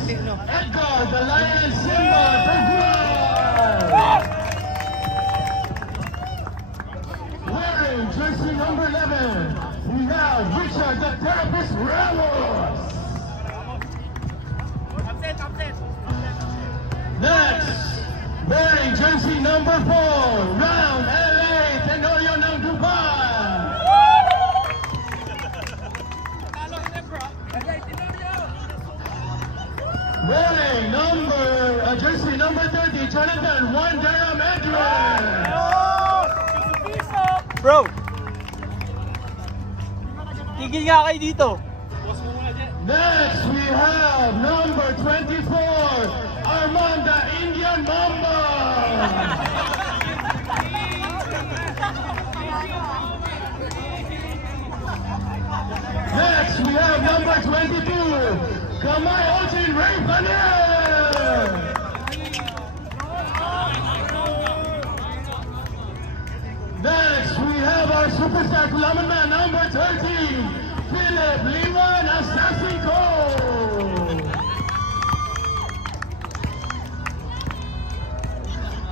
Edgar, the Lion Silva, wearing jersey number 11, we have Richard the Therapist Ramos. Next, wearing jersey number 4, Round LA, Tenorio ng Dubai. Wearing jersey number 30, Jonathan Wonder Medras. Bro! Tigil nga kayo dito. Next, we have number 24, Armand the Indian Mamba. Next, we have number 22, Kamay Ojin Ray Panel. Next, we have our superstar Kulaman man, number 13, Philip Liman Asasico.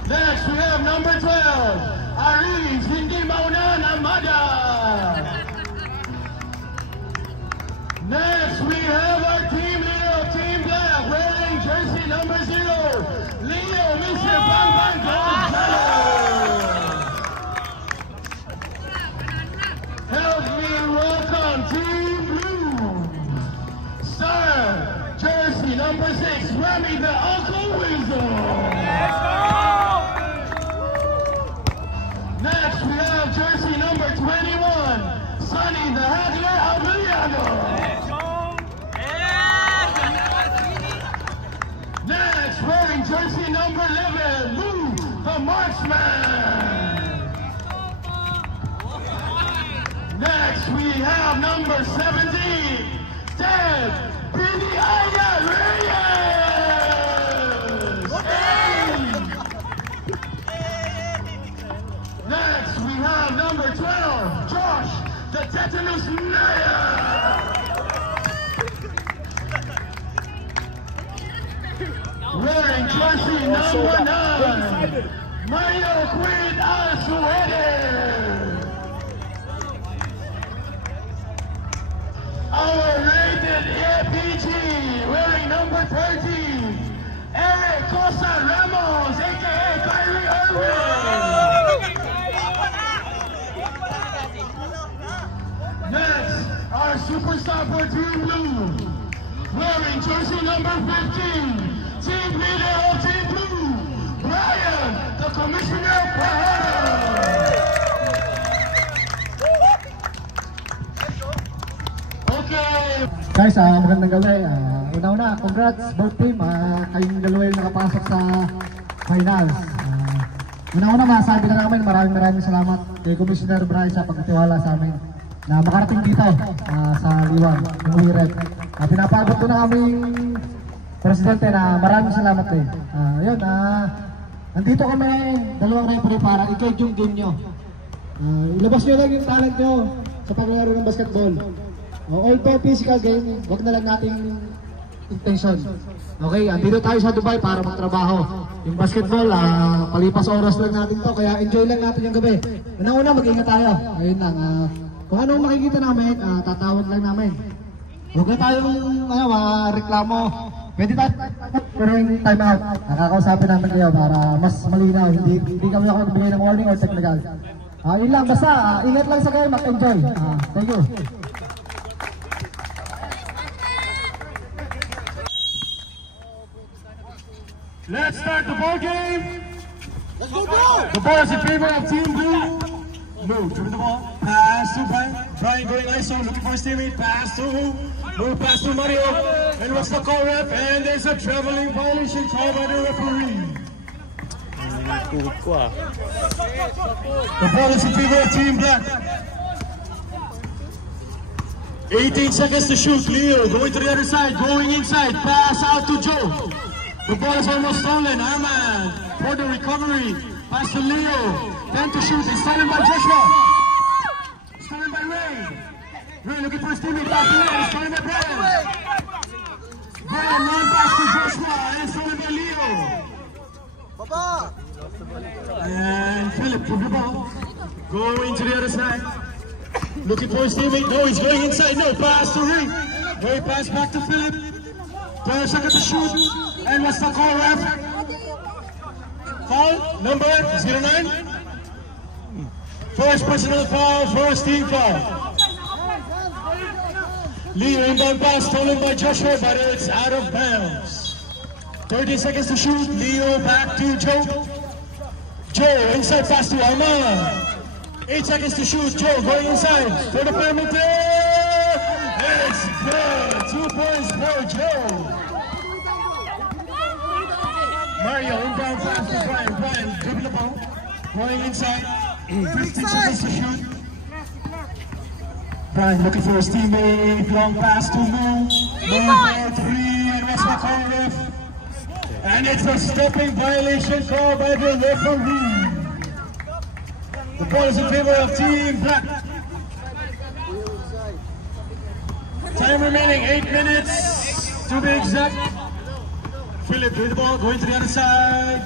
Next, we have number 12, Aris Hindi Maunan Amada. Next, we have our team leader of Team Black, wearing jersey number 0, Leo Mr. Bang Bang Gonzalez. Help me welcome Team Blue, star jersey number 6, Remy the Uncle Weasel. Next, we have jersey number 21, Sonny the Haggler Avellano. Next, wearing jersey number 11, Lou the Marksman. Next, we have number 17, Ted Billy Aya Reyes. Next, we have number 12, Josh the Tetanus Naya. Wearing jersey number 9, Mario Quinn Alsuede. Our rated APG, wearing number 13, Eric Costa Ramos, aka Kyrie Irving. Next, our superstar for Team Blue, wearing jersey number 15, team leader of Team Blue, Brian, the Commissioner Pahara. Guys, magandang gabi. Una-una, congrats both team. Kayong dalawa yung nakapasok sa finals. Una-una, masabi na namin maraming salamat kay Commissioner Brian sa pagtitiwala sa amin na makarating dito sa Liwan, yung WIREC. Pinapagod ko na aming presidente na maraming salamat din. Yun, nandito kami dalawang referee para i-guide yung game nyo. Ilabas nyo lang yung talent nyo sa paglalaro ng basketball. Although physical game, wag na lang nating intention. Okay, andito tayo sa Dubai para magtrabaho. Yung basketball, palipas oras lang natin to, kaya enjoy lang natin yung gabi. Una-una, mag-ingat tayo. Ayun lang, kung anong makikita namin, tatawag lang namin. Huwag na tayong reklamo. Pwede tayo pero yung time out. Nakakausapin namin kayo para mas malinaw. Hindi kami ako nagbigay ng warning or technical. Yun lang, basta ingat lang sa game, mag-enjoy. Thank you. Let's start the ball game. Let's go, bro! The ball is in favor of Team Blue. Move, dribbling the ball. Pass to Brian. Brian going ISO, looking for his teammate. Pass to move, pass to Mario. And what's the call, ref? And there's a traveling violation called by the referee. The ball is in favor of Team Black. 18 seconds to shoot. Leo going to the other side, going inside. Pass out to Joe. The ball is almost stolen. Ahmad for the recovery. Pass to Leo. 10 to shoot. It's stolen by Joshua. Stolen by Ray. Ray looking for his teammate. Pass to Ray. Stolen by Brian. Brian, long pass to one is stolen by Leo. Baba! And Philip with the ball. Going to the other side. Looking for his teammate. No, he's going inside. No, pass to Ring. Great pass back to Philip. 12 seconds to shoot. And what's the call, ref? Foul, number 09. First personal foul, first team foul. Leo inbound pass stolen by Joshua, but it's out of bounds. 30 seconds to shoot. Leo back to Joe. Joe inside pass to Arman. 8 seconds to shoot. Joe going inside for the perimeter. It's good. 2 points for Joe. Mario inbound pass to Brian. Brian dribbling the ball. Going inside. 15 seconds to shoot. Brian looking for his teammate. Long pass to Lou. Number 3 and what's the call, ref? And it's a stepping violation called by the referee. The ball is in favor of Team Black. Time remaining 8 minutes to be exact. Philip with the ball, going to the other side.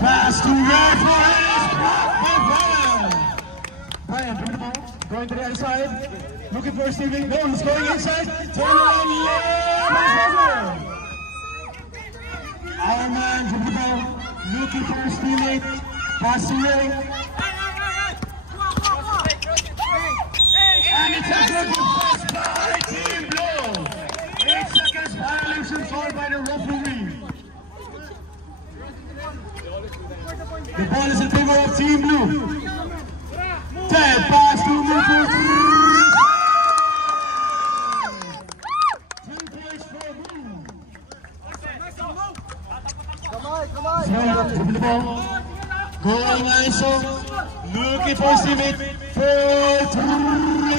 Pass to right for his block by Brian. Brian with the ball, going to the other side. Looking for his teammate. No, he's going inside. Turn around, left. Our man with the ball, looking for his teammate. Pass to Ray. And it's a good pass by Team Blue. 8 seconds violation called by the referee. The ball is in favor of Team Blue. 10 pass to Blue. 2 points for Blue. Come on! Dribbling the ball. Going ISO. Looking for his teammate. 4-3.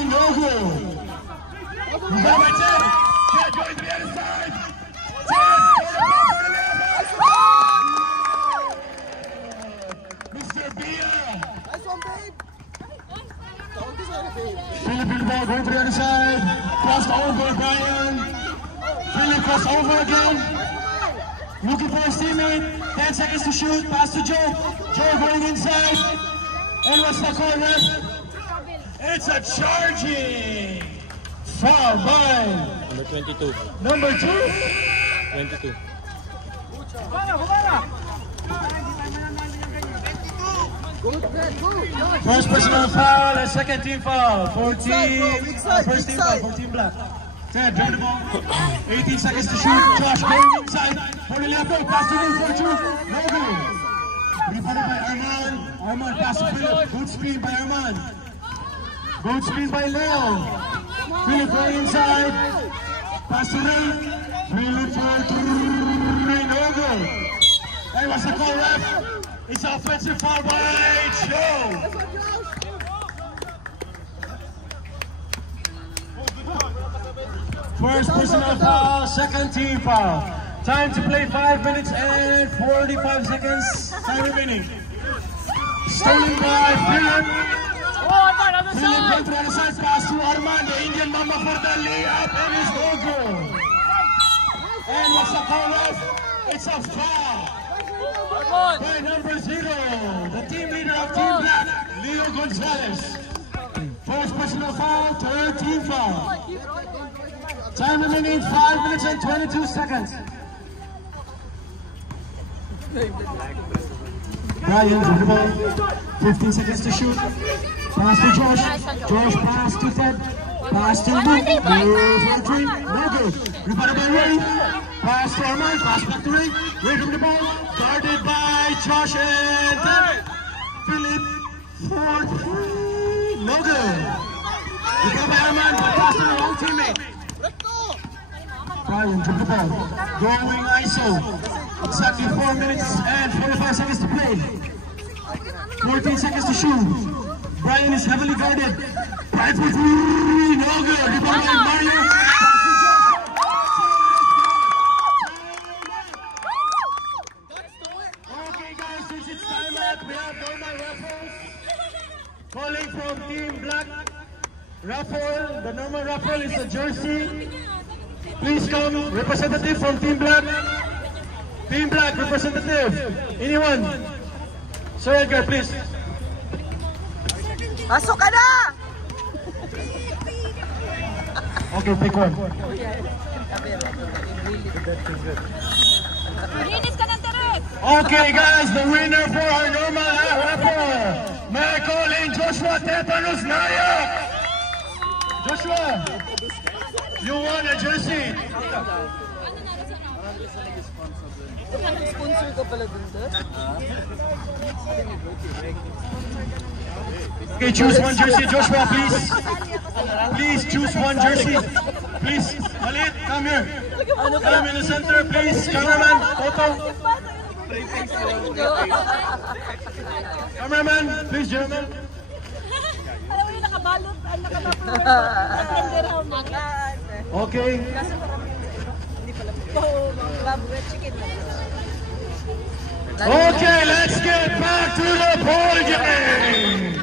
No good. Number 10. Can't go to the other side. 10. Mr. Bia. Nice one, babe! Don't deserve it, babe. Philip with the ball. Going to the other side. Crossed over Brian. Philip crossed over again. Looking for his teammate. 10 seconds to shoot. Pass to Joe. Joe going inside. And what's the call, ref? It's a charging foul by Number 22. number 2. 22. Good, Fred, good! Josh. First personal foul and second team foul for Big side, bro, team. big side, First big team foul side. for Team Black. Ted, drive the ball. 18 seconds to shoot. Josh going inside. For the left goal. Pass to him for 2. No good. Rebounded by Arman. Arman pass to Philip. Good screen by Arman. Good screen by Leo. Philip going inside. Pass to Ray. Philip for 3. No good. And what's the call, ref? It's an offensive foul by Joe. First personal foul, second team foul. Time to play 5 minutes and 45 seconds. Time remaining. Stolen by Philip. Philip went to the other side, pass to Arman, the Indian Mama for the layup, and it's no good. And what's the call, ref? It's a foul by number 0, the team leader of Team Black, Leo Gonzalez. First personal foul, third team foul. Time remaining 5 minutes and 22 seconds. Brian with the ball, 15 seconds to shoot. Pass to Josh. Josh pass to Ted. Pass to Luke. For 3. No good. Rebounded by Ray. Pass to Arman. Pass back to Ray. Ray from the ball. Guarded by Josh and Ted. Philip for 3. No good. Rebounded by Arman. Pass to the wrong teammate. Brian took the ball. Going ISO. Exactly 4 minutes and 45 seconds to play. 14 seconds to shoot. Brian is heavily guarded. Brian for 3. No good. Rebound by Mario. Okay guys, since it's time out, we have normal raffles. Calling from Team Black. Raffle. The normal raffle is a jersey. Please come, representative from Team Black. Team Black representative. Anyone? Sir Edgar, please. Pasok ka na! Okay, pick one. Linis ka ng direct! Okay, guys, the winner for our normal rapper. May I call in Joshua Tetanus Nayak? Joshua, you won a jersey. Sponsor ka pala dun doon? Okay, choose one jersey, Joshua, please. Please choose one jersey. Please, Khalid, come here. Come in the center, please. Cameraman, photo. Cameraman, please, gentlemen. Alam mo yung nakabalot, nakatapos. Okay. Okay, let's get back to the ball game.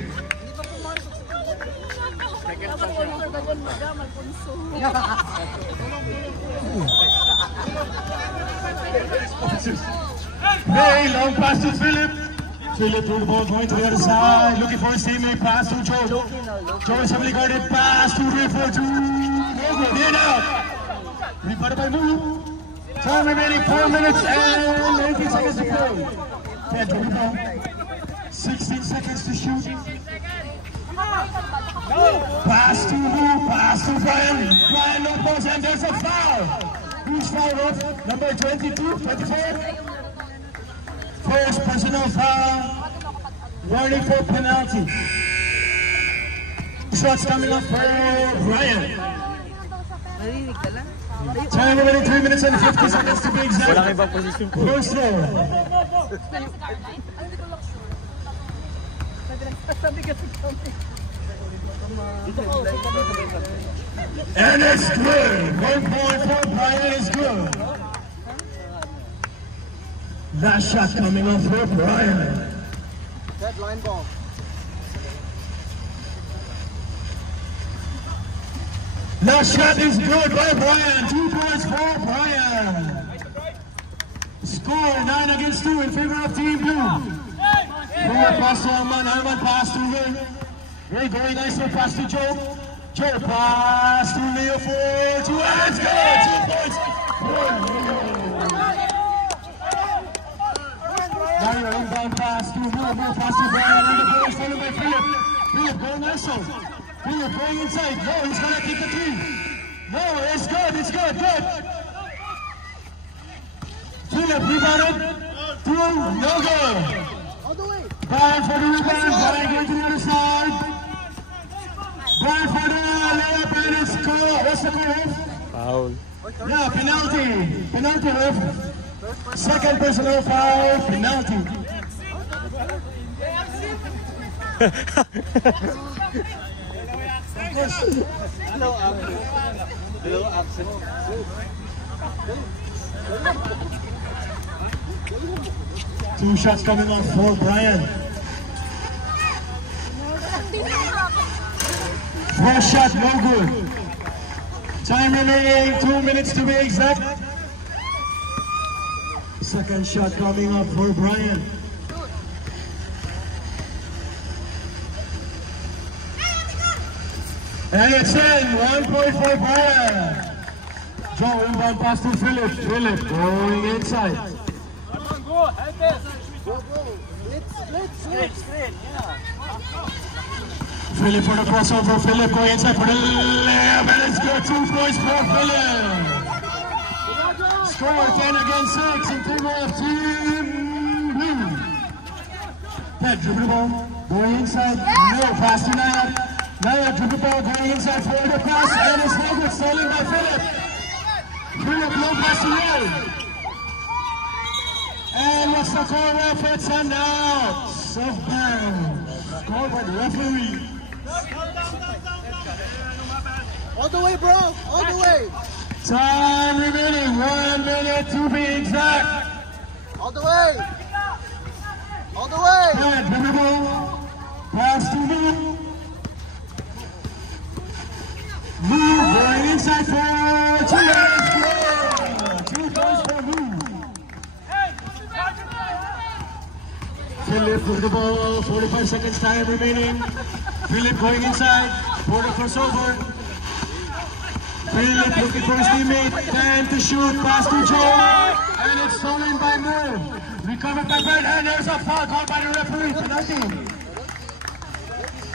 Hey, long pass to Philip. Philip through the ball, going to the other side, looking for his teammate. Pass to Joe. Joe is heavily guarded. Pass to River to Mogo. In out. Rebounded by Mogo. Time remaining 4 minutes and 19 seconds to play. 10 to rebound. 16 seconds to shoot. Pass to who? Pass to Brian. Brian Lopez, and there's a foul. Who's fouled off? Number 22, 24. First personal foul. Warning for penalty. Shots coming up for Brian. Time remaining 3 minutes and 50 seconds to be exact. Walang ibang position po. First row. And it's good. 1 point for Brian is good. Last shot coming off for Brian. That line ball. Last shot is good by Brian. 2 points for Brian. Score 9 against 2 in favor of Team Blue. Forward pass to Arman. Arman pass to Ray. Ray going nice to pass to Joe. Joe pass to Leo for 2 and it's good. 2 points for Leo. Mario inbound pass to Mo. Mo pass to Brian. And the ball is followed by Philip. Philip going nice. Philip going inside. No, he's gonna kick the 3. No, it's good. It's good. Good. Philip rebounded. Through. No good. Brian for the rebound. Brian going to the other side. Brian for the layup and it's score. What's the call? Foul. Yeah, penalty. Penalty, ref. Second personal foul. Penalty. Two shots coming on for Brian. First shot, no good. Time remaining 2 minutes to be exact. Second shot coming up for Brian. And it's in, 1 point for Brian. Joe inbound pass to Philip. Philip going inside. Philip for the crossover. Philip going inside for the layup, and it's good. 2 points for Philip. Score 10 against 6 in favor of Team Blue. That dribble ball going inside. No pass to Naya. Naya dribble ball going inside for the pass, and it's no good. Stolen by Philip. Philip low pass to Ray. And what's the call, ref? It's an out. Self-bounds. Called by the referee. All the way, bro. All the way. Time remaining 1 minute to be exact. All the way. All the way. Good, dribble. Pass to Lou. Lou going inside for 2 points for Lou. Philip with the ball, 45 seconds time remaining. Philip going inside for the crossover. Philip looking for his teammate, 10 to shoot, pass to Joe, and it's stolen by Moore. Recovered by Bird, and there's a foul called by the referee. Penalty.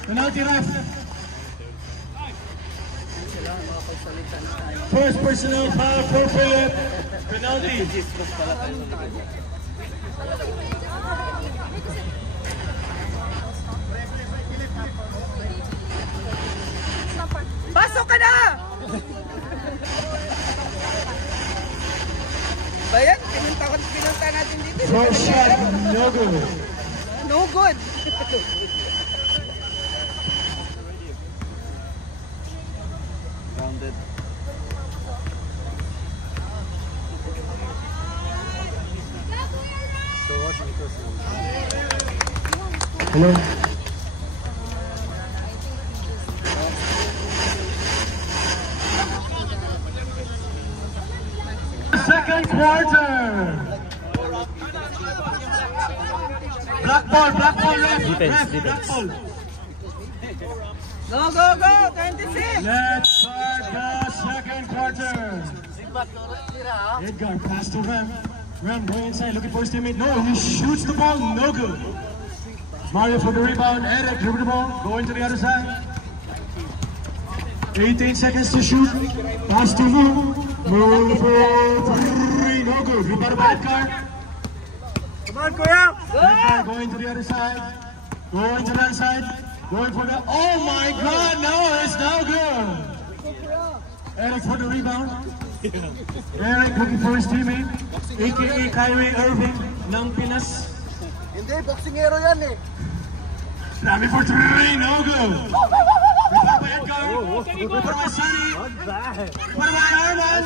Penalty ref. First personal foul for Philip. Penalty. Pasok ka na! Bayan, pinunta natin dito. First shot, no good. No good. Rounded. So what because Hello. Second quarter. Black ball, left. Defense. Black ball. Go, go, go! 26! Let's start the second quarter. Edgar pass to Rem. Rem going inside, looking for his teammate. No, he shoots the ball, no good. Mario for the rebound. Eric dribble the ball, going to the other side. 18 seconds to shoot. Pass to Moore. Moore for 3, no good. Rebound by Edgar. Come on, Kuya! Edgar going to the other side. Going to the other side. Going for the, oh my God, no, it's no good. Eric for the rebound. Eric looking for his teammate, aka Kyrie Irving ng Pinas. Hindi, boxingero yan eh. Rami for 3, no good. Rebound by Edgar. Rebound by Sunny. Rebound by Arman.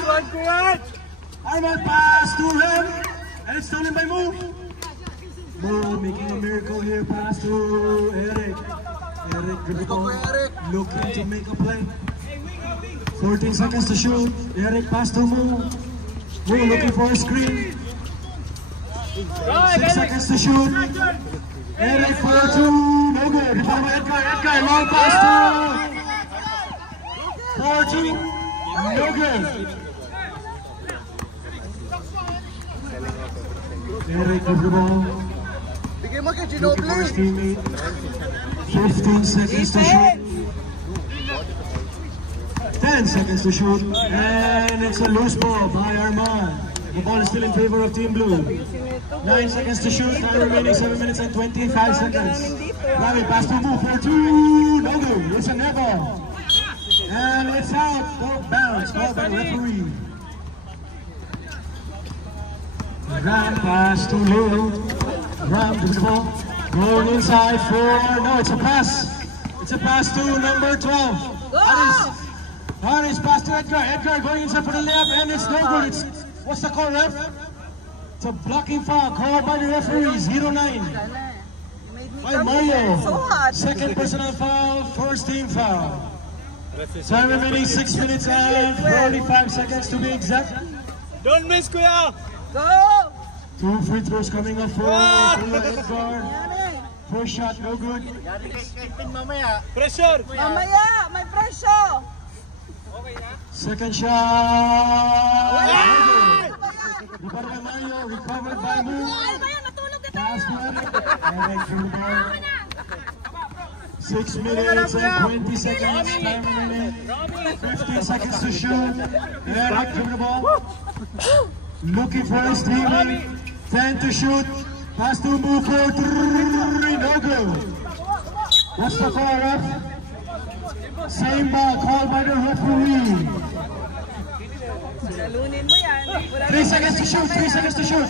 Arman pass to Rem. And it's stolen by Moore. Moore making a miracle here, pass to Eric. Eric dribble ball, looking to make a play. 14 seconds to shoot. Eric pass to Moore. Moore looking for a screen. 6 seconds to shoot. Eric for 2. No good. Rebound by Edgar. Edgar long pass to 4-2. No good. Eric with the ball. Bigay mo kay Looking for his Ginobili. teammate. 15 seconds to shoot. 10 seconds to shoot. And it's a loose ball by Arman. The ball is still in favor of Team Blue. 9 seconds to shoot. Time remaining 7 minutes and 25 seconds. Rami pass to Moore for 2. No good. It's a net ball. And it's out. Ball bounce. Call by the referee. Ram pass to Leo. Ram to the ball. Going inside for, no, it's a pass. It's a pass to number 12. Harris pass to Edgar. Edgar going inside for the layup, and it's no good. It's, what's the call, ref? It's a blocking foul called by the referee, 09. By Mario. Second personal foul, first team foul. Time remaining 6 minutes and 45 seconds to be exact. don't miss, Kuya! Go! 2 free throws coming up for Edgar. First shot, no good. Pressure! Mamaya! May presyo! Second shot. Recovered by Mario, recovered by Moore. Pass to Eric. Eric through the ball. 6 minutes and 20 seconds. Time remaining. 15 seconds to shoot. Eric through the ball. Looking for his teammate. 10 to shoot. Pass to Moore for 3. No good. What's the call, ref? Same ball called by the referee. 3 seconds to shoot. 3 seconds to shoot.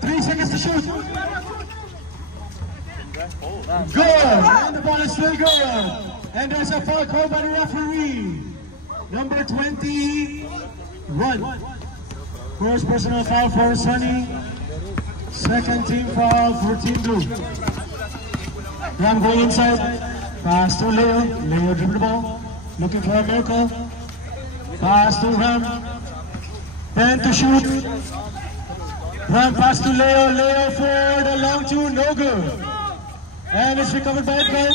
3 seconds to shoot. Good. And the ball is still good. And there's a foul called by the referee. Number 21. First personal foul for Sunny. Second team foul for Team Blue. Ram going inside. Pass to Leo. Leo dribble the ball. Looking for a miracle. Pass to Ram. 10 to shoot. Run pass to Leo. Leo for the long two. No good. And it's recovered by Edgar.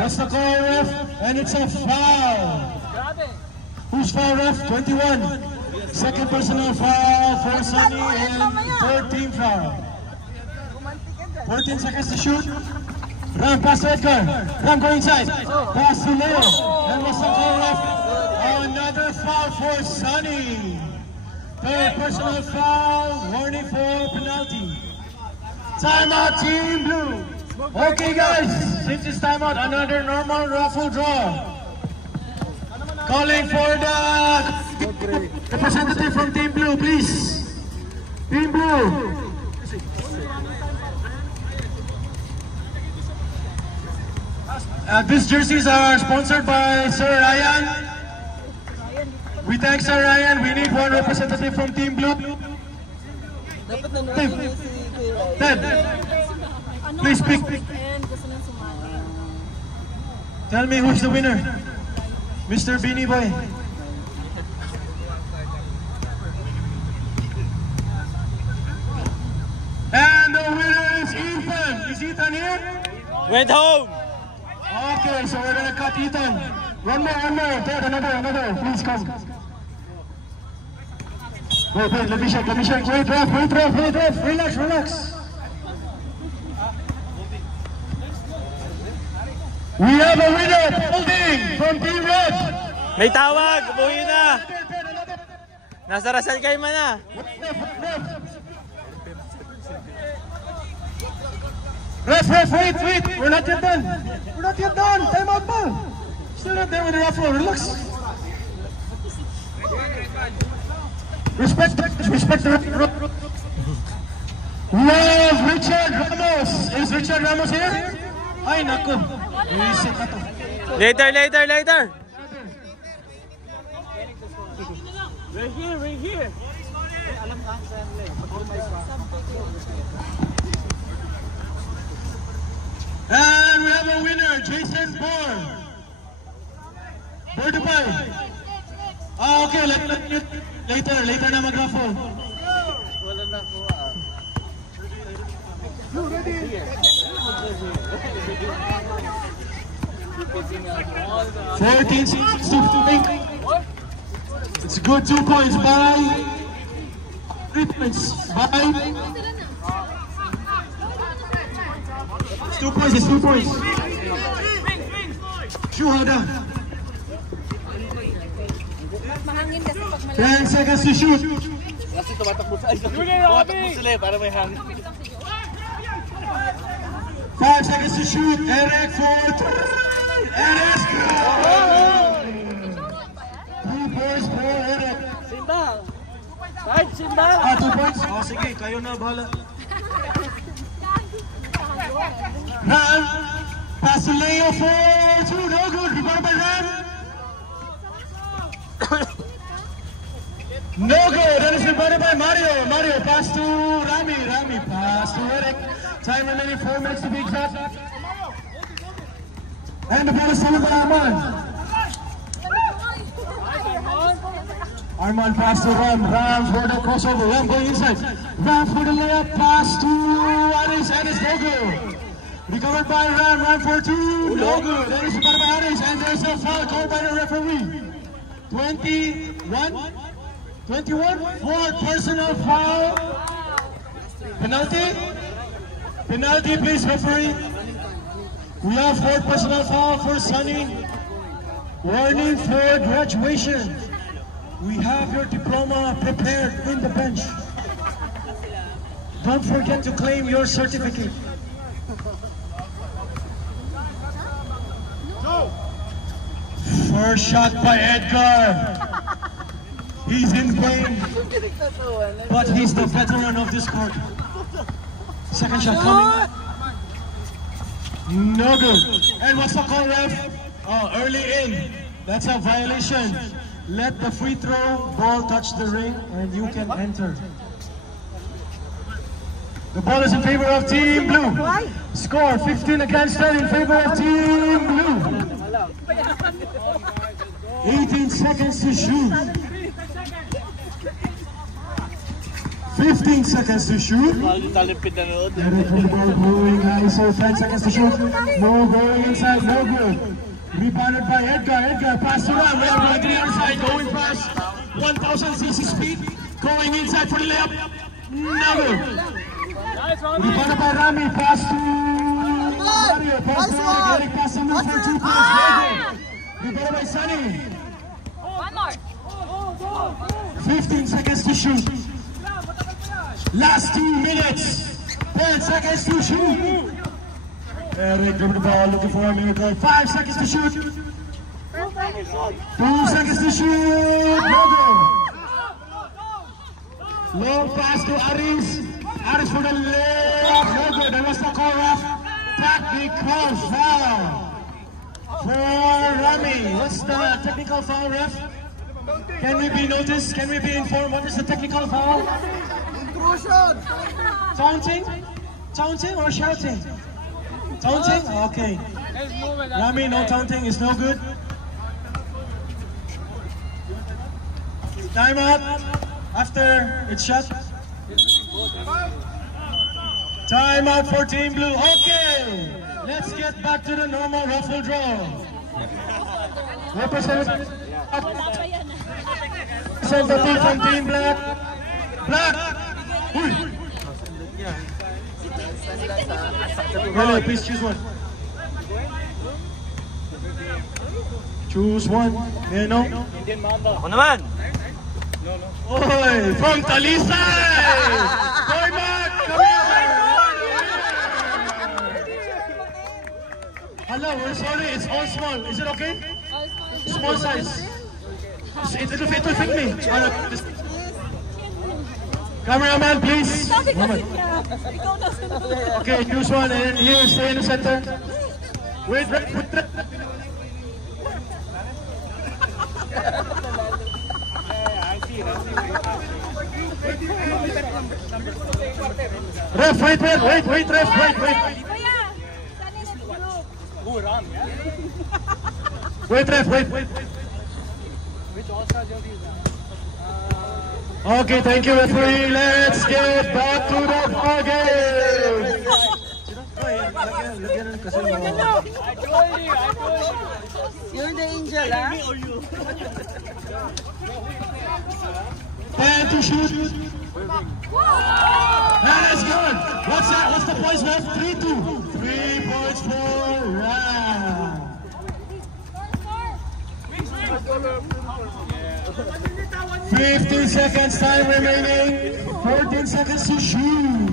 What's the call, ref? And it's a foul. Who's foul, ref? 21. Second personal foul for Sunny and third team foul. 14 seconds to shoot. Ram pass to Edgar. Ram go inside. Pass to Leo. And what's the call, ref? Another foul for Sunny. Third personal foul. Warning for penalty. Timeout, Team Blue. Okay, guys. Since it's timeout, another normal raffle draw. Calling for the representative from Team Blue, please. Team Blue. These jerseys are sponsored by Sir Ryan. We thank Sir Ryan. We need one representative from Team Blue. Ted, please speak. Tell me who's the winner. Mr. Beanie Boy. And the winner is Ethan. Is Ethan here? Went home. Okay, so we're gonna cut Ethan. One more. Ted, another. Please come. Wait, let me check. Wait, ref. Relax. We have a winner, holding from Team Red. May tawag. Buhay na. Nasa Rasal kayo man na. Ref, wait. We're not yet done. Time out pa. Still not there with the raffle. Relax. Respect the ref. We have Richard Ramos. Is Richard Ramos here? Ay, naku. Reset na to. Later. Right here. And we have a winner, Jason Bourne. Bourdupay. Okay, later na mag-raffle. 14 seconds to make. It's a good 2 points by 3 points by. It's 2 points. Shuhada. 10 seconds to shoot. Kasi tumatakbo sila para may hangin. 5 seconds to shoot. Eric for 3. Eric! 2 points for Eric. Simbal. 2 points. Oh, sige, kayo na bahala. Ram. Pass to Leo for 2. No good. Rebound by Ram. No good. That is rebounded by Mario. Mario pass to Rami. Rami pass to Eric. Time remaining 4 minutes to be exact. And the ball is stolen by Arman. Arman pass to Ram. Ram for the crossover. Ram going inside. Ram for the layup. Pass to Aris. And it's no good. Recovered by Ram. Ram for 2. No good. That is recovered by Aris. And there's a foul called by the referee. 21. 4 personal foul. Penalty, please, referee. We have 4 personal foul for Sunny. Warning for graduation. We have your diploma prepared in the bench. Don't forget to claim your certificate. First shot by Edgar. He's in pain, but he's the veteran of this court. Second shot coming. No good. And what's the call, ref? Oh, early in. That's a violation. Let the free throw ball touch the ring and you can enter. The ball is in favor of Team Blue. Score 15 against 10 in favor of Team Blue. 18 seconds to shoot. 15 seconds to shoot. Talipid na nood. Eric from the ball going ISO, 10 seconds to shoot. No going inside, no good. Rebounded by Edgar. Edgar pass to Ram. Ram right to the other side, going fast. 1000 cc speed. Going inside for the layup. No good. Rebounded by Rami. Pass to Mario. Pass to Eric. Eric pass to Luke for 2 points. No good. Rebounded by Sunny. One more. 15 seconds to shoot. Last 2 minutes. 10 seconds to shoot. Eric dribbling the ball, looking for a miracle. 5 seconds to shoot. 2 seconds to shoot. No good. Long pass to Aris. Aris for the layup. No good. That was the call off. Technical foul for Rami. What's the technical foul, ref? Can we be noticed? Can we be informed? What is the technical foul? Intrusion. Taunting? Taunting or shouting? Taunting? Okay. Rami, no taunting is no good. Time out after it's shot. Time out for Team Blue. Okay, let's get back to the normal raffle draw. Representative from Team Black. Black! Uy! Really, please choose one. Choose one. You know? Ako naman! Oy! From Talisay! Boy Mark! Come here! Hello, we're sorry. It's all small. Is it okay? Small size. It'll fit me. Cameraman, please. Okay, choose one and here, stay in the center. Wait. Ref, wait, ref, wait. Wait, ref, wait. Okay, thank you, referee. Let's get back to the ball game. You're the angel, huh? 10 to shoot. That's good. What's that? What's the points left? 3-2. 3 points for Ram. 15 seconds time remaining. 14 seconds to shoot.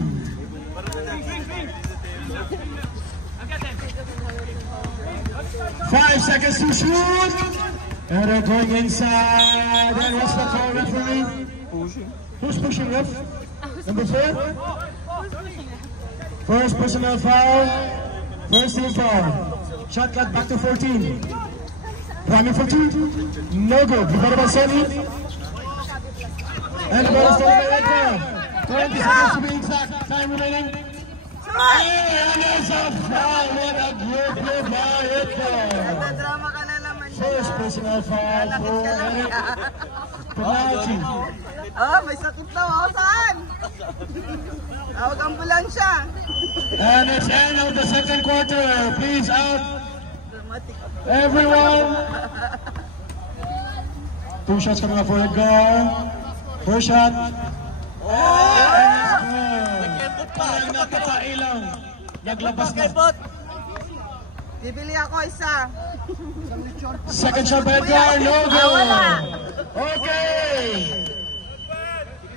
5 seconds to shoot. And they're going inside. And what's the call, referee? Who's pushing, ref? Number 4? First personal foul. First team foul. Shot clock back to 14. Rami for 2. No good. You got about Sonny. And the ball is taken by Edgar. 20 seconds to be exact. Time remaining. And there's a foul. What a great play by Edgar. First personal foul for Eric. Penalty. Oh, may sakit daw. Oh, saan? Tawag ambulansya. And it's end of the second quarter. Please out. Everyone. 2 shots coming up for Edgar. First shot. Oh! Parang napakailang. Naglabas na. Bibili ako isa. Second shot by Edgar. No good. Okay.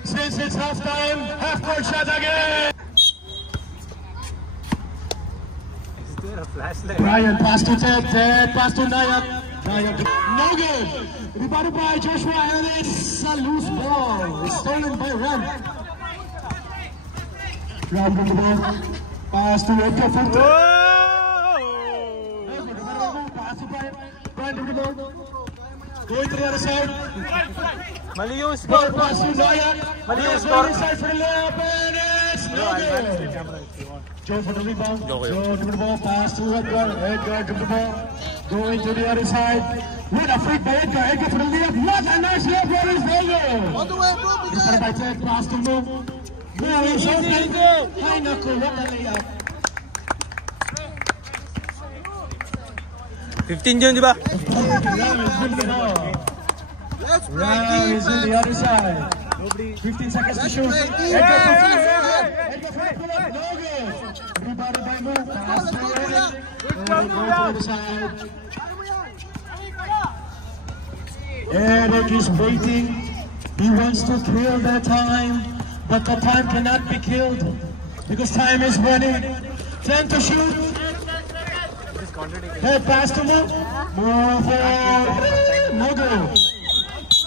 Since it's halftime, half-court shot again. Brian pass to Ted. Ted pass to Nayak. Nayak. No good. Rebounded by Joshua and it's a loose ball. It's stolen by Ram. Ram from the ball. Pass to Edgar Fulton. Pass to Brian from the ball. Going to the other side. Mali yung score. Pass to Nayak. Mali yung Going score. inside for the layup and it's no good. Joe for the rebound. Joe to the ball. Pass to Edgar. Edgar to the ball. Going to the other side. What a freak by Edgar. Edgar for the layup. What a nice layup by his finger. All the way, bro. It's by Ted. Pass to Mo. Now it's open. Ay, naku, what a layup. 15 yun, di ba? Ryan is on the other side. 15 seconds to shoot. Edgar pull up. No good. Everybody by move. Pass to Ryan. Go to the other side. Eric is waiting. He wants to kill that time, but the time cannot be killed because time is running. 10 to shoot. Head pass to move. Move forward. No go.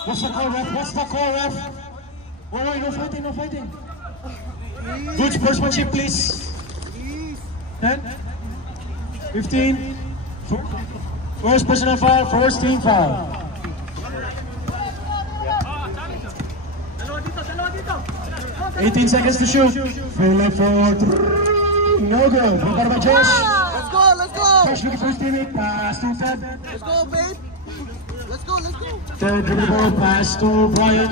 What's the call, ref? What's the call, ref? Wait, no fighting, no fighting. Good sportsmanship, please. 10, 15. First personal foul, first team foul. 18 seconds to shoot. Philip for 3. No good. Rebound by Josh. Let's go, let's go. Josh looking for his teammate. Pass to Ted. Let's go, babe. Let's go, let's go. Ted dribbling the ball. Pass to Brian.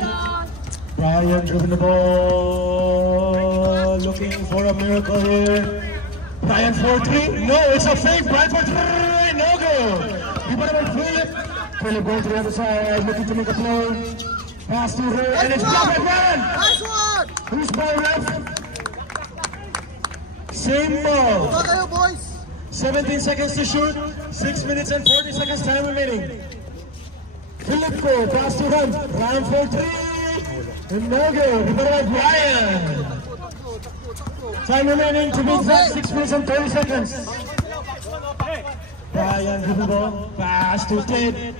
Brian dribbling the ball. Looking for a miracle here. Brian for 3. No, it's a fake. Brian for 3. No good. Rebound by Philip. Philip going to the other side. Looking to make a play. Pass to her. And it's blocked by Brian. Nice one. Who's ball, ref? Same ball. Go kayo, boys. 17 seconds to shoot. 6 minutes and 40 seconds time remaining. Philip go. Pass to Ram. Ram for 3. And no good. Rebound by Brian. Time remaining to be exact. 6 minutes and 30 seconds. Brian dribble ball. Pass to Ted.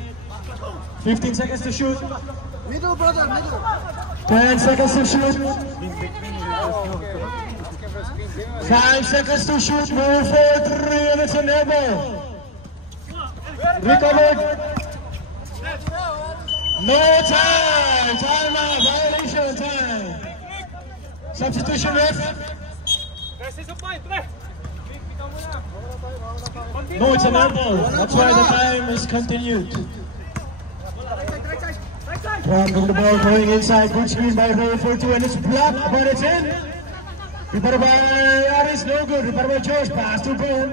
15 seconds to shoot. Middle, brother, middle. 10 seconds to shoot. 5 seconds to shoot. Move for 3 and it's an elbow. Recovered. No time. Time out. Violation time. Substitution ref. No, it's an elbow. That's why the time is continued. From the ball going inside, good screen by Roy for 2 and it's blocked, but it's in. Rebound by Aris, no good. Rebound by Josh, pass to Brian.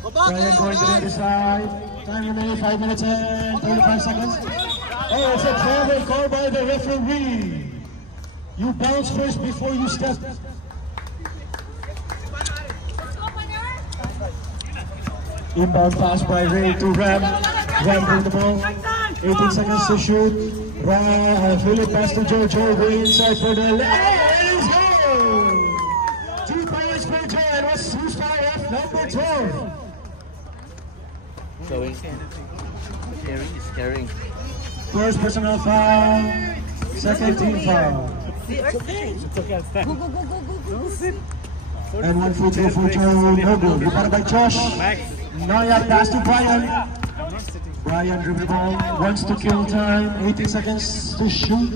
Brian going to the other side. Time remaining 5 minutes and 35 seconds. Oh, it's a travel call by the referee. You bounce first before you step. Inbound pass by Ray to Ram. Ram bring the ball. 18 seconds to shoot. Philip pass to Joe. Joe going inside for the let's go! 2 points for Joe. And who's foul off? Number 12. Showing. Scaring. First personal foul. Second team foul. And 1 free throw for Joe. No good. Rebound by Josh. Now you have pass to Brian. Brian dribble ball, wants to kill time, 18 seconds to shoot.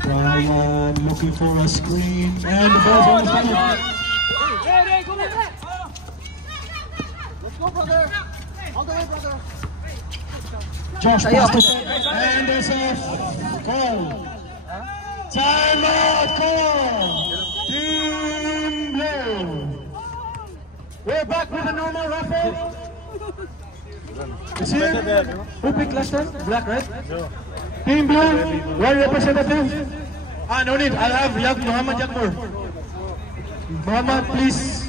Brian looking for a screen, and the ball's on the field. Let's go, brother. All the way, brother. Josh passed it, and there's a call. Timeout call. Team Blue. We're back with a normal raffle. It's here. Who picked last time? Black, right? No. Team Blue, one representative. No need. I'll have Muhammad Yakmur. Muhammad, please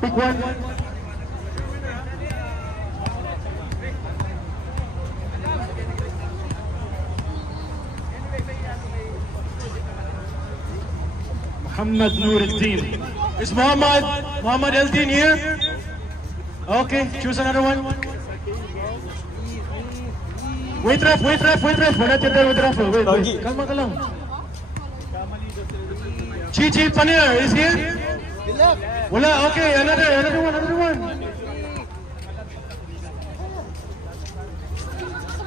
pick one. Muhammad Nur al-Din. Is Muhammad al-Din here? Okay, choose another one. Wait ref. We're not yet there with raffle. Wait. Kalma ka lang. Chichi Panier is here? He left. Wala, okay, another one.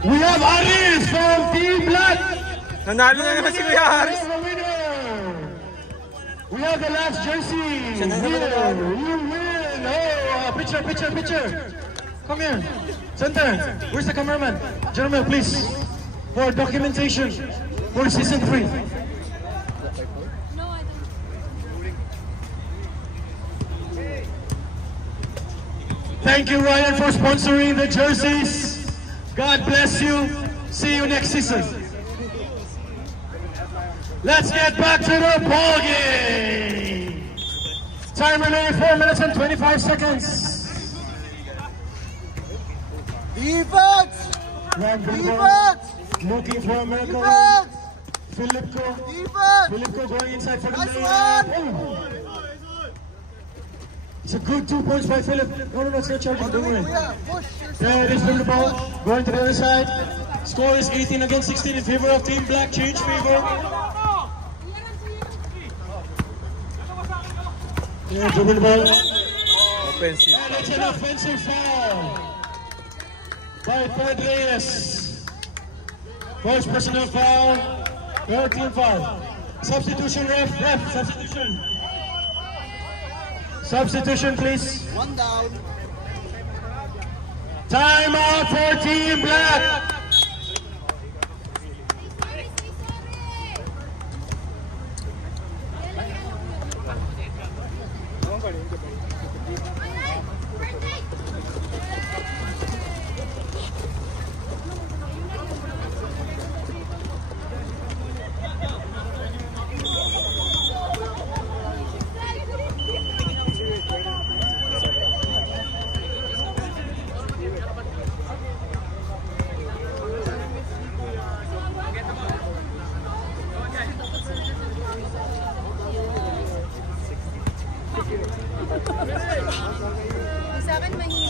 We have Aris from Team Black. Nanalo na naman si Kuya Aris. We have the last jersey. You win. Oh, picture. Come here. Center. Where's the cameraman? Gentlemen, please. For documentation. For season 3. Thank you, Ryan, for sponsoring the jerseys. God bless you. See you next season. Let's get back to the ball game. Time remaining 4 minutes and 25 seconds. Defense! Defense! Looking for a miracle. Defense! Filipko. Defense! Filipko going inside for the Nice layup. one! Oh. It's a good 2 points by Philip. No, it's not charging. Don't worry. Push! There it is from the ball. Going to the other side. Score is 18 against 16 in favor of Team Black. Change favor. Yeah, dribble the ball. Offensive. And it's an offensive foul by Ted Reyes. First personal foul. 13 foul. Substitution, ref. Substitution. Substitution, please. One down. Time out for Team Black.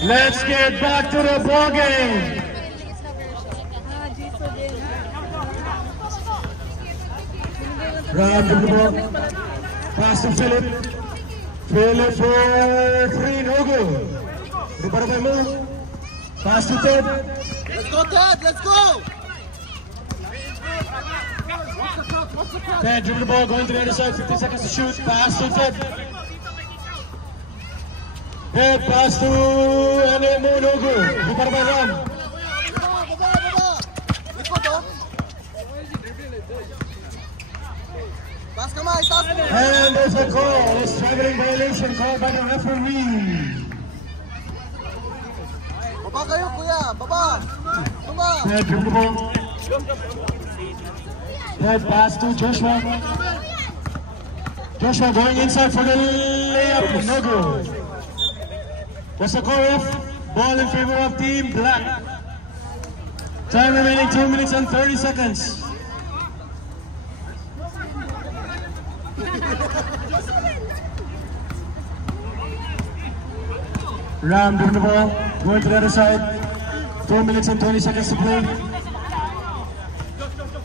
Let's get back to the ball game. Grab the ball. Pass to Philip. Philip for 3, no good. Rebound by move. Pass to Ted. Let's go, Ted! Let's go! Ted dribble the ball, going to the other side, 15 seconds to shoot. Pass to Ted. Ted pass to Anemo, no good. Rebound by Ram. Likod, oh. Taas kamay, taas kamay. And there's a call. A struggling violation called by the referee. Baba kayo, kuya. Baba. Tuma. Ted dribble the ball. Ted pass to Joshua. Joshua going inside for the layup, no good. What's the call, ref? Ball in favor of Team Black. Time remaining 2 minutes and 30 seconds. Ram doing the ball, going to the other side. 2 minutes and 20 seconds to play.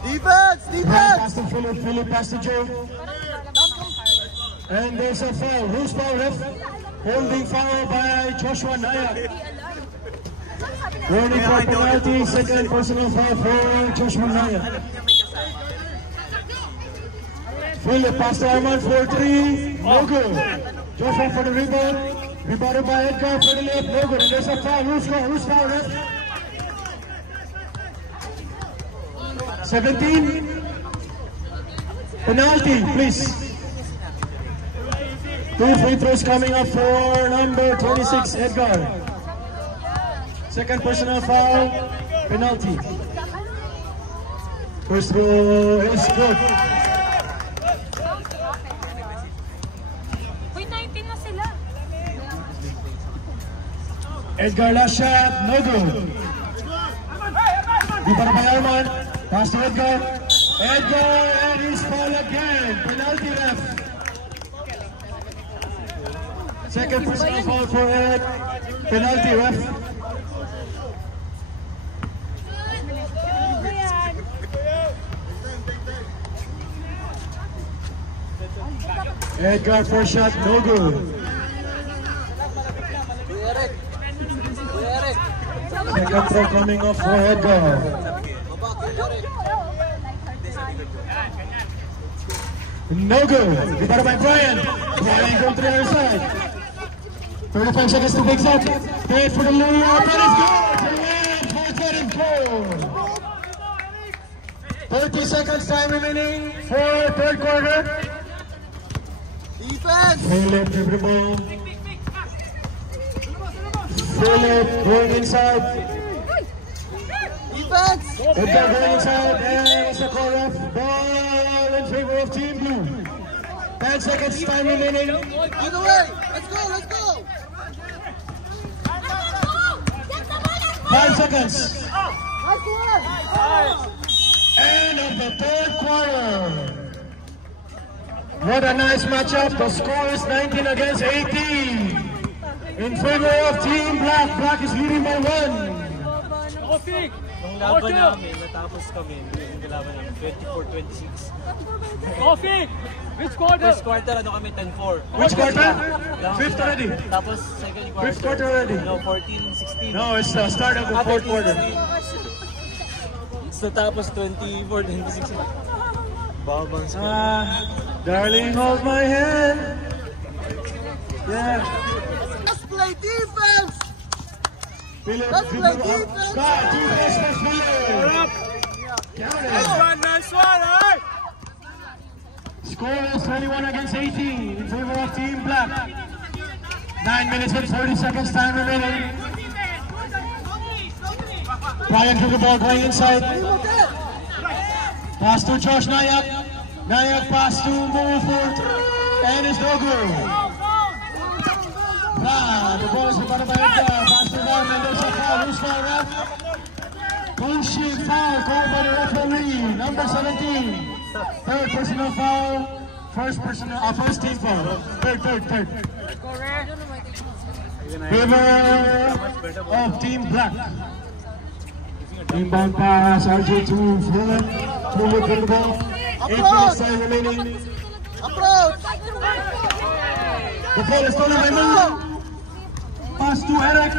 Defense! Defense! Pass to Philip, Philip pass to Joe. And there's a foul. Who's foul, ref? Holding foul by Joshua Naya. Warning for penalty, second personal foul for Joshua Naya. Philip pass to Arman for 3, no good. Joshua for the rebound. Rebounded by Edgar for the layup, no good. And there's a foul. Who's foul, ref? 17. Penalty, please. 2 free throws coming up for number 26, Edgar. Second personal foul, penalty. First throw is good. Wait, 19 na sila. Edgar last shot, no good. Rebound by Arman. Pass to Edgar. Edgar and his foul again. Penalty ref. Second personal foul for Ed. Penalty ref. Edgar first shot, no good. Kuya Eric. Kuya Eric. Second throw coming off for Edgar. Baba, Kuya Eric. No good. Rebounded by Brian. Brian going to the other side. 35 seconds to big shot. Straight for the layup. That is good. Brian for 34. 30 seconds time remaining for third quarter. Defense! Philip dribble the ball. Philip going inside. Defense! Edgar going inside. And what's the call of? Ball in favor of Team Blue. 10 seconds time remaining. On the way! Let's go, let's go! 5 seconds. Nice one! End of the third quarter. What a nice matchup. The score is 19 against 18. In favor of Team Black. Black is leading by 1. Nung laban namin, natapos kami, yung laban namin, 24-26. Coffee! Which quarter? First quarter, ano kami, 10-4. Which quarter? Fifth already. Tapos second quarter. Fifth quarter already. No, 14-16. No, it's the start of the fourth quarter. So tapos 24-26. Babang Darling, hold my hand. Yeah. Let's play defense! Philip, Let's play defense! God, defense for Philip. Nice one, alright! Score is 21 against 18 in favor of Team Black. 9 minutes and 30 seconds time remaining. Brian took the ball going inside. Pass to Josh Nayak. Nayak pass to Mufut. And it's no good. The ball is about to by Edgar. Pass to Ram. And there's a foul. Who's foul, Raf? Bullshit foul called by the referee. Number 17. Third personal foul. First team foul. Third. Favor of Team Black. Inbound pass, RJ to Philip. Philip in the ball. 8 minutes time remaining. Approach! The ball is stolen by Mulu. Pass to Eric.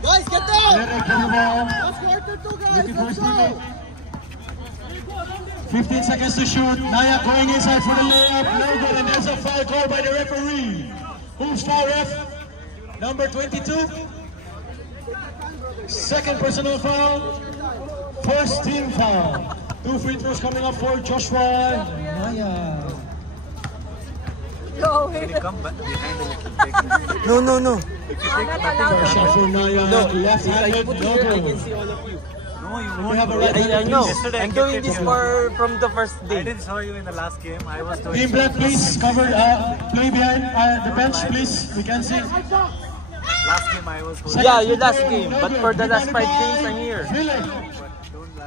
Guys, get down! Eric in the ball. Let's quarter two, guys! Looking for his Let's go! teammate. 15 seconds to shoot. Nayak going inside for the layup. No good, and there's a foul call by the referee. Who's foul, ref? Number 22. Second personal foul. First team foul. 2 free throws coming up for Joshua Nayak. No. First shot for Nayak. Left-handed, no good. See all of you. We have a right-handed, I know. please. I'm doing this from the first day. I didn't saw you in the last game. I was doing Team Black, please cover, play behind the bench, please. We can see. last game. I was holding. Yeah, your last game. But for the last 5 games, I'm here.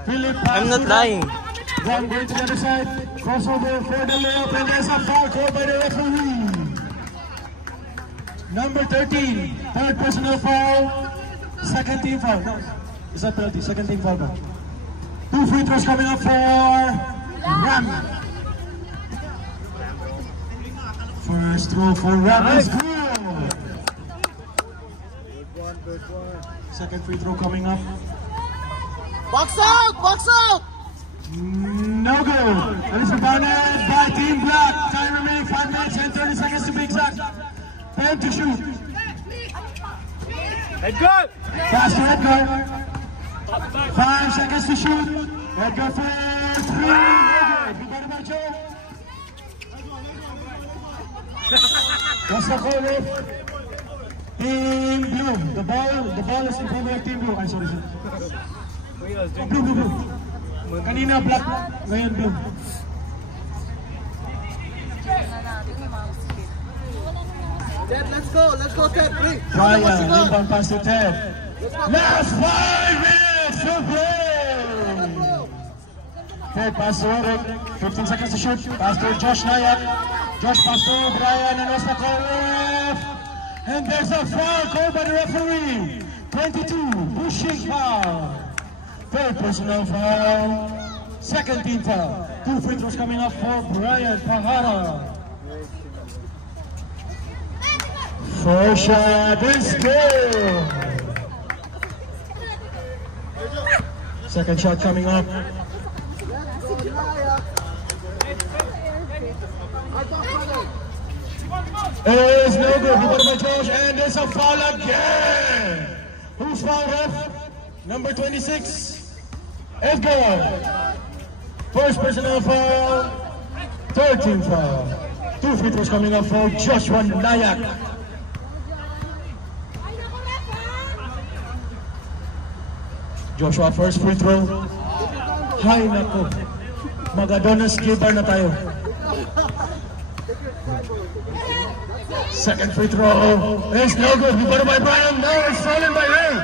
Philip, I'm not lying. One going to the other side. Crossover for the layup, and there's a foul called by the referee. Number 13, third personal foul. Second team foul. No, is that penalty? Second team foul. 2 free throws coming up for Ram. First throw for Ram is good. Second free throw coming up. Box out! Box out! No good. That is rebounded by Team Black. Time remaining 5 minutes and 30 seconds to be exact. Time to shoot. Edgar! Pass to Edgar. 5 seconds to shoot. Edgar for 3. Rebounded by Joe. What's the call of Team Blue? The ball is in favor of Team Blue. I'm sorry, sir. Blue. Kanina black, ngayon blue. Ted, let's go, Ted, bring! Brian, inbound pass to Ted. Last 5 minutes to play! Ted pass to Eric, 15 seconds to shoot. Pass to Josh Nayak. Josh pass to Brian, and what's the call ref? And there's a foul called by the referee. 22, pushing foul. Third personal foul. Second team foul. 2 free throws coming up for Brian Pahara. First shot is good. Second shot coming up. It is no good. Rebounded by Josh, and there's a foul again. Who's foul, ref? Number 26, Edgar. First personal foul, third team foul. 2 free throws coming up for Joshua Nayak. Joshua, first free throw. Hay nako. Magadonas giver na tayo. Second free throw. It's no good. Rebounded by Brian. Now it's stolen by Ray.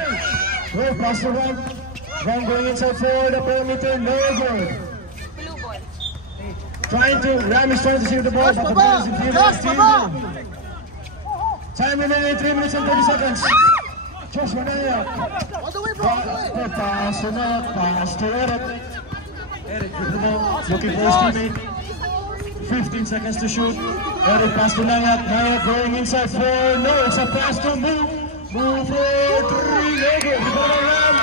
Ray pass to Ram. Ram going inside for the perimeter. No good. Ram is trying to save the ball, but the ball is in favor of Team Blue. Time remaining 3 minutes and 30 seconds. Joshua Nayak. Pass to Nayak. Pass to Eric. Eric with the ball. Looking for his teammate. 15 seconds to shoot. Eric pass to Nayak. Nayak going inside for no. It's a pass to Move. Move for 3. No good. Ram.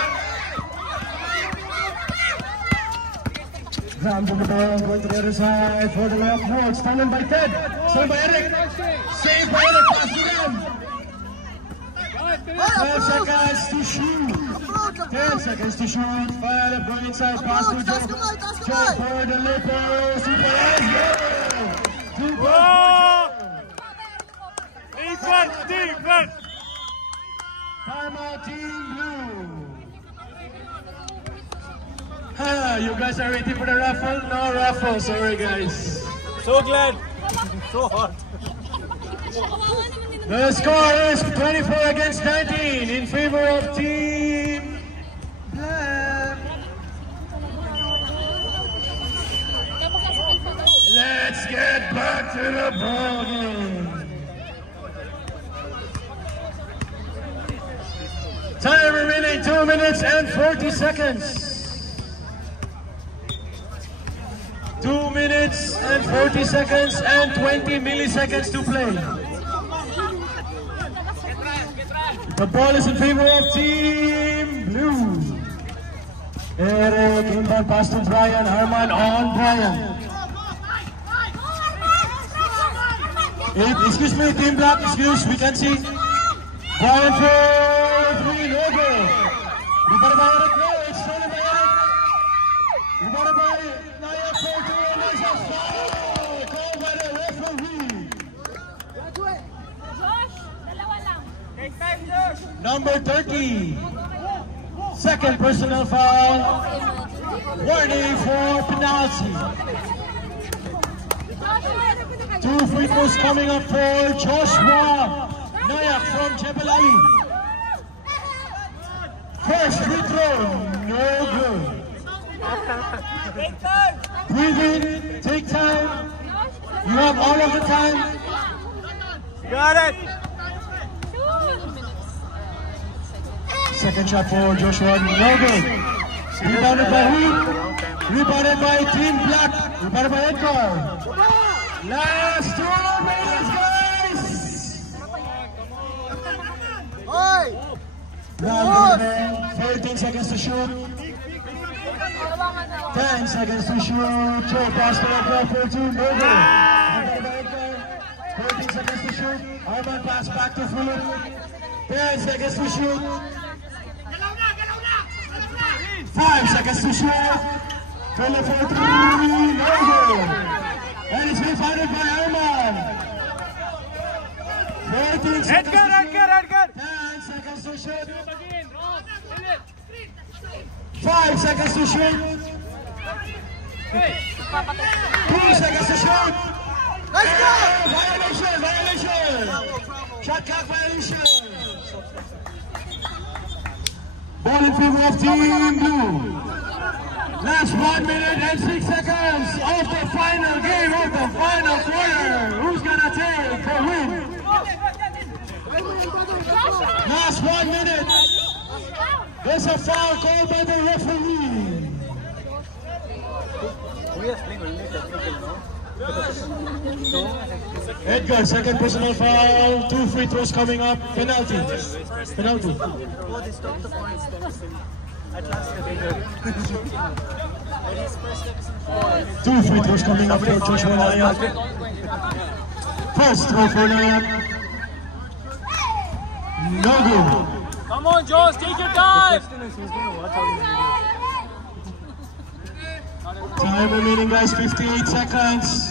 Ram to the ball. Going to the other side for the layup. No, it's stolen by Ted. Stolen by Eric. Saved by Eric. Pass to Ram. 5 seconds to shoot. 10 seconds to shoot. Fire going inside. Pass to Joe. Joe for the Lakers. Super Defense! Timeout Team Blue. You guys are ready for the raffle? No raffle. Sorry guys. So glad. So hot. The score is 24 against 19 in favor of Team Black. Let's get back to the ball game. Time remaining 2 minutes and 40 seconds. 2 minutes and 40 seconds and 20 milliseconds to play. The ball is in favor of Team Blue. Eric inbound pass to Brian. Herman on Brian. Excuse me, Team Black. Excuse, we can see. Brian for 3. No good. Rebounded by Eric. No, it's stolen by Eric. Rebounded by Naya for 2. There's a foul called by the referee. Number 30. Second personal foul. Warning for penalty. 2 free throws coming up for Joshua Nayak from Jebel Ali. First free throw, no good. Breathe in, take time. You have all of the time. Got it. Second shot for Joshua, no good. Rebounded by who? Rebounded by Team Black. Rebounded by Edgar. Last 2 minutes, guys. 13 seconds to shoot. 10 seconds to shoot. Joe pass to Edgar for 2. No good. 13 seconds to shoot. Arman pass back to Philip. 10 seconds to shoot. 5 seconds to shoot. Philip for 3. No good. And it's rebounded by Arman. 14 seconds Edgar. 10 seconds to shoot. 5 seconds to shoot. 2 seconds to shoot. Violation. Shot clock violation. Ball in favor of Team Blue. Last 1 minute and 6 seconds of the final game of the final quarter. Who's gonna take the win? Last 1 minute. There's a foul called by the referee. Edgar, second personal foul. 2 free throws coming up. Penalty. 2 free throws coming up for Joshua Nayak. First throw for Nayak. No good. Come on, Josh, take your time. Time remaining, guys, 58 seconds.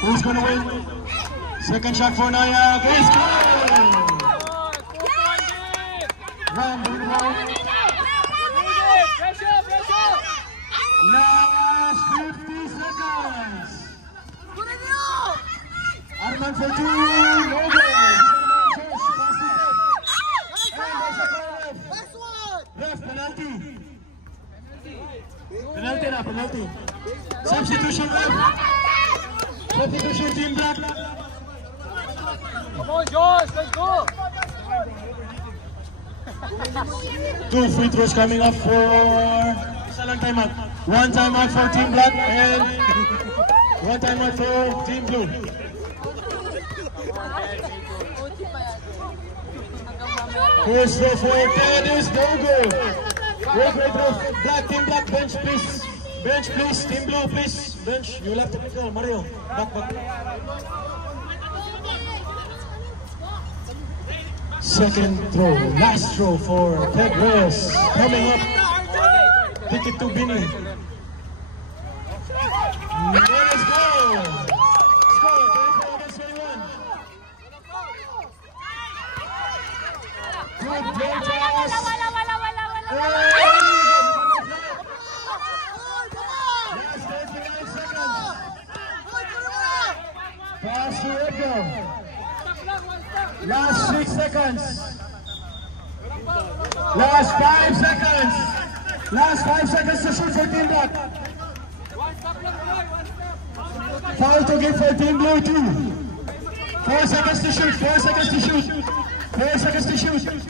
Who's gonna win? Second shot for Nayak. It's good. Ram, bring the ball. Last 50 seconds. Arman for 2. No goal. Ref, penalty. Penalty na, penalty. Substitution, ref. Substitution, team black. Come on, Josh, let's go. 2 free throws coming up for isa lang timeout. 1 timeout for team black and 1 timeout for team blue. First throw for Ted is no goal. Wait, black, team black, bench please. Bench please, team blue please. Bench, you'll have to go, Mario. Back. Second throw, last throw for Ted Reyes. Coming up, take it to Bini. Let's go! Score, 24 against 21. Good play, Charles. Last 39 seconds. Pass to Edgar. Last 6 seconds. Last 5 seconds. Last 5 seconds to shoot for Team Black. Foul to give for Team Blue 2. 4 seconds to shoot. 4 seconds to shoot. 4 seconds to shoot. 24 seconds.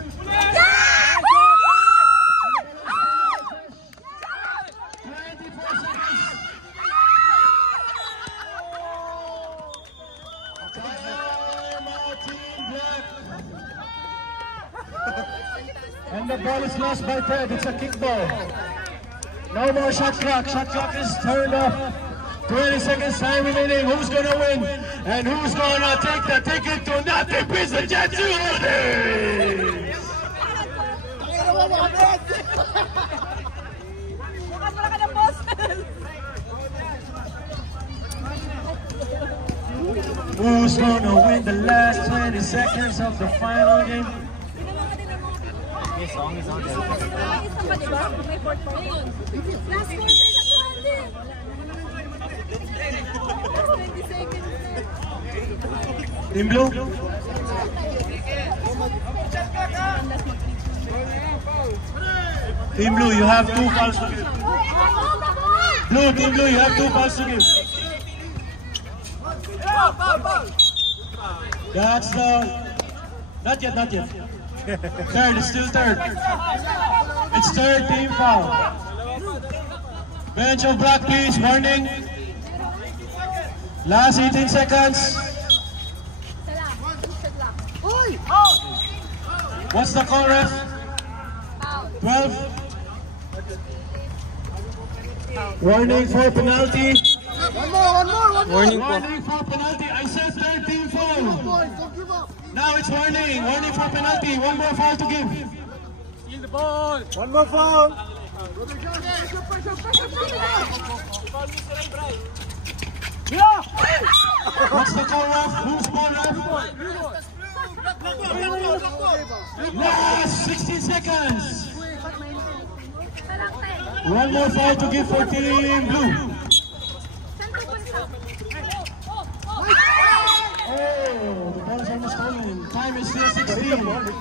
And the ball is lost by Ted. It's a kick ball. No more shot clock. Shot clock is turned off. 20 seconds time remaining. Who's gonna win? And who's gonna take the ticket to Nothing Pizza Jetsu? Who's gonna win the last 20 seconds of the final game? This song is on there. Team Blue? Team Blue, you have 2 fouls to give. Team Blue, you have 2 fouls to give. That's the... Not yet. Third, it's still third. It's third team foul. Bench of Black, please. Warning. Last 18 seconds. What's the call, ref? 12. Warning for penalty. Warning for penalty. I said third team foul. Now it's warning. Warning for penalty. 1 more foul to give. Steal the ball. 1 more foul. What's the call, ref? Who's ball, ref? Last 16 seconds. 1 more foul to give for Team Blue. Oh, the ball is almost stolen. Time is still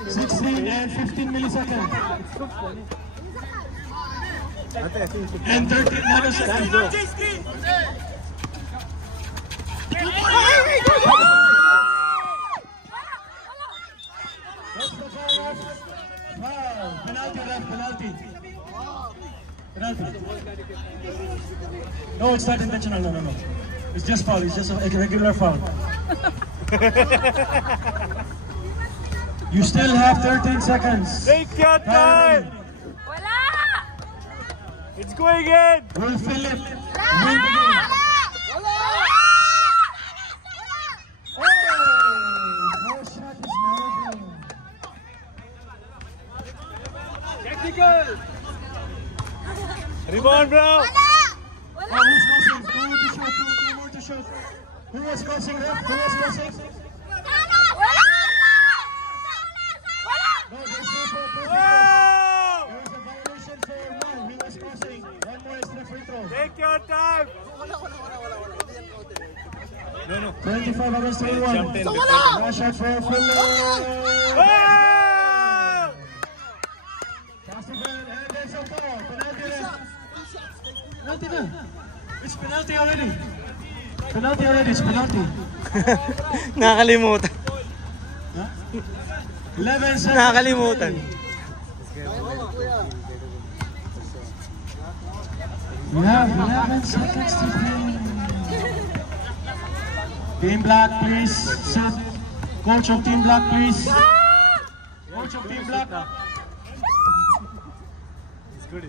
16 and 15 milliseconds. And 13 nanoseconds. Penalty. No, it's not intentional. No. It's just foul. It's just a regular foul. You still have 13 seconds. Take your time. It's going in. Will Philip win the game? First shot is no good. Technical. Rebound, bro. Who's crossing? 2 more to shoot. Who was crossing, ref? Who was crossing? No, there's no foul. There's a violation for 1. He was crossing. 1 more is referee. free throw. Take your time. Wala. Hindi yan counted. 25 against 21. Last shot for Fuller. Oh! Basketball and there's a foul. Penalty na. Penalty na. It's penalty already. Penalty already. It's penalty. Nakakalimutan. 11 seconds. Nakakalimutan. We have 11 seconds to play. Team Black, please sit. Coach of Team Black, please. Coach of Team Black. It's good.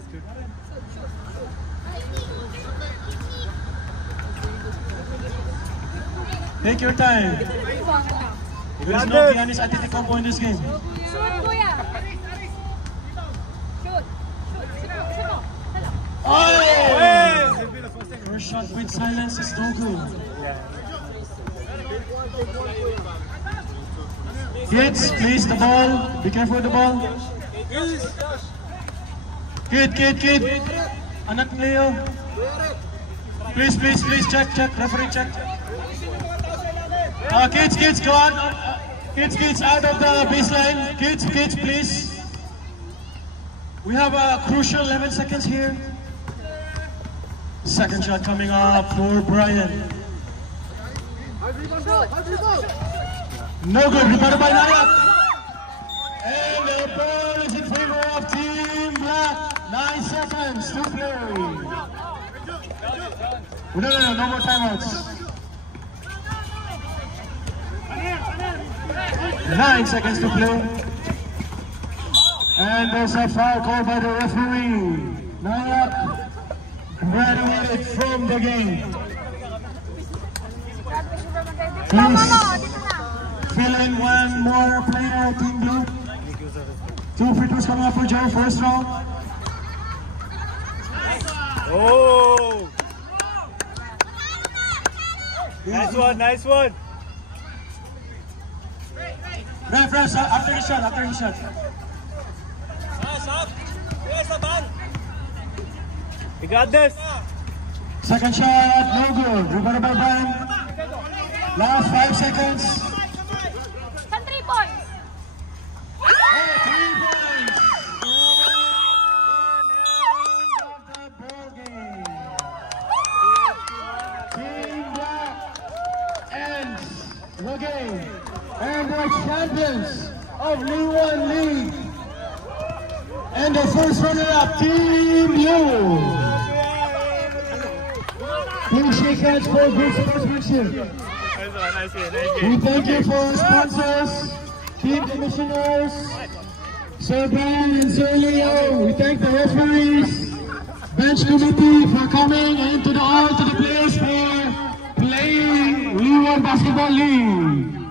Take your time. There is no Giannis Antetokounmpo in this game. Shoot, kuya. Shoot. Oh! First shot with silence is no good. Kids, please, the ball. Be careful with the ball. Kid. Anak Leo. Please, check. Referee, check. Kids, go on. Kids, out of the baseline. Kids, please. We have a crucial 11 seconds here. Second shot coming up for Brian. No good, rebounded by Nayat. And the ball is in favor of Team Black. 9 seconds to play. No more timeouts. 9 seconds to play. And there's a foul called by the referee. Nayat graduated from the game. Please fill in one more player, Team Blue. 2 free throws coming up for Joe, first round. Oh! Nice one. Ref, after his shot. You got this. Second shot, no good. Rebounded by Brian. Last 5 seconds. 3 points. 3 points. End of the ball game. Team Black ends the game. And the champions of League 1 League. And the first runner-up, Team Blue. Please shake hands for good sportsmanship. Nice We game. thank you for our sponsors, team commissioners, Sir Brian and Sir Leo. We thank the referees, bench committee for coming, and to the players for playing League 1 Basketball League.